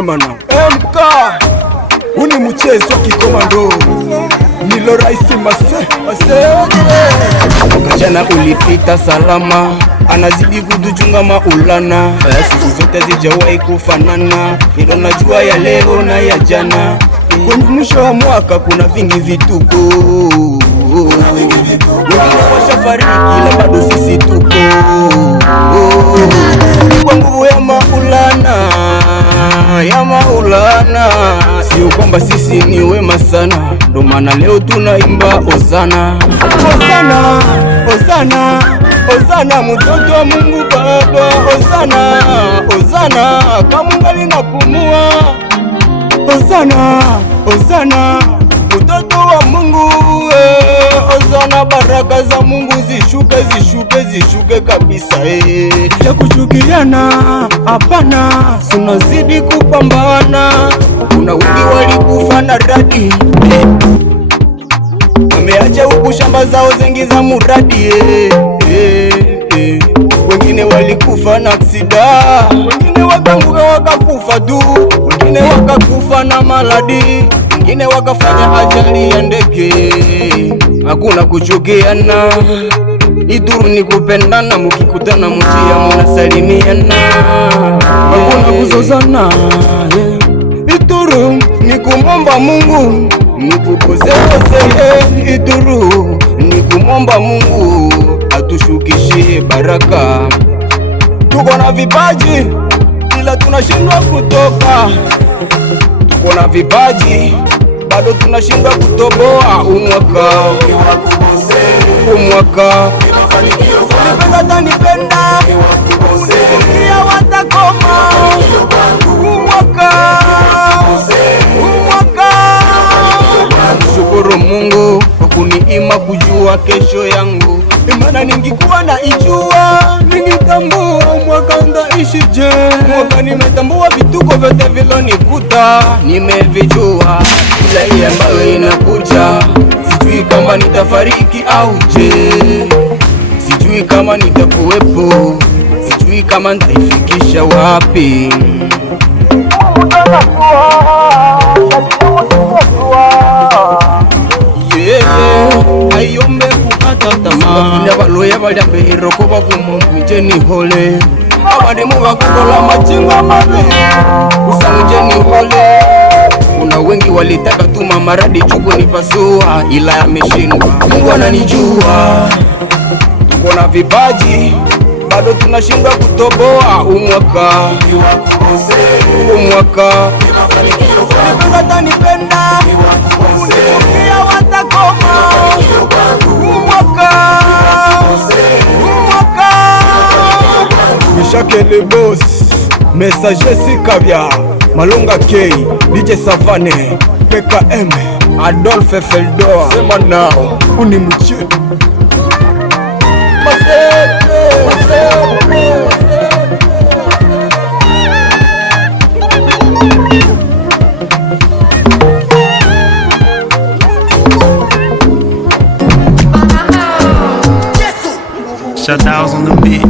sema na MK. Uni mchezo wa kikomando Nilo raisi mase Wakajana ulipita salama, anazidi kutuchunga maulana. Siku zote zijawahi kufanana, ilo najua ya leo na ya jana. Kwenye mwisho wa mwaka kuna vingi vituko, wengine washafariki ila bado sisi tuko. Kwa nguvu ya maulana, ya maulana, sio kwamba sisi ni wema sana, ndo maana leo tunaimba Hosana. Hosana, Hosana, Hosana, mtoto wa Mungu Baba. Hosana, Hosana, kama ungali napumua. Hosana, Hosana, mtoto wa Mungu. Hosana, baraka za Mungu zishuke, zishuke, zishuke kabisa. Ya kuchukiana hapana, tunazidi kupambana. Kuna wengi walikufa na radi, wameacha huku shamba zao zengi za muradi. Wengine walikufa na aksida, wengine wakanguka wakakufa tu, wengine wakakufa na maladi, wengine wakafanya ajali ya ndege. Hakuna kuchukiana, Ituru ni kupendana, mukikutana mjia munasalimiana. Hakuna kuzozana, Ituru ni kumomba Mungu, ni kupozeze. Ituru ni kumomba Mungu atushukishie baraka. Tuko na vipaji ila tunashindwa kutoka, tuko na vipaji bado tunashindwa kutoboa. Umwaka unipenda tanipenda, unikia watakoma. Umwaka shukuru Mungu kwa kuniima kujua kesho yangu. Imana ningikuwa na ijua, ningitambua mwaka ndaishije. Mwaka nimetambua vituko vyote vilonikuta, nimevijua ila hii ambayo inakuja. Sijui kama nitafariki au je, sijui kama nitakuwepo, sijui kama nitaifikisha wapi. Ayombe kukata tamaa, ina baloya balya behero kuba kumungwije ni hole. Abandi mubakukola machinga mabe usamuje ni hole. Kuna wengi walitaka tuma maradi chuko nipasua, ila yameshindwa. Mungu ananijua, tuko na vipaji bado tunashindwa kutoboa. Umwaka unipenda tanipenda, unichukia watakoma. Umwaka Mishake le boss, Messager Sikabia, Malonga K, DJ Savane, PKM, Adolphe Feldor. Sema nao, unimuche Shutdowns on the beat.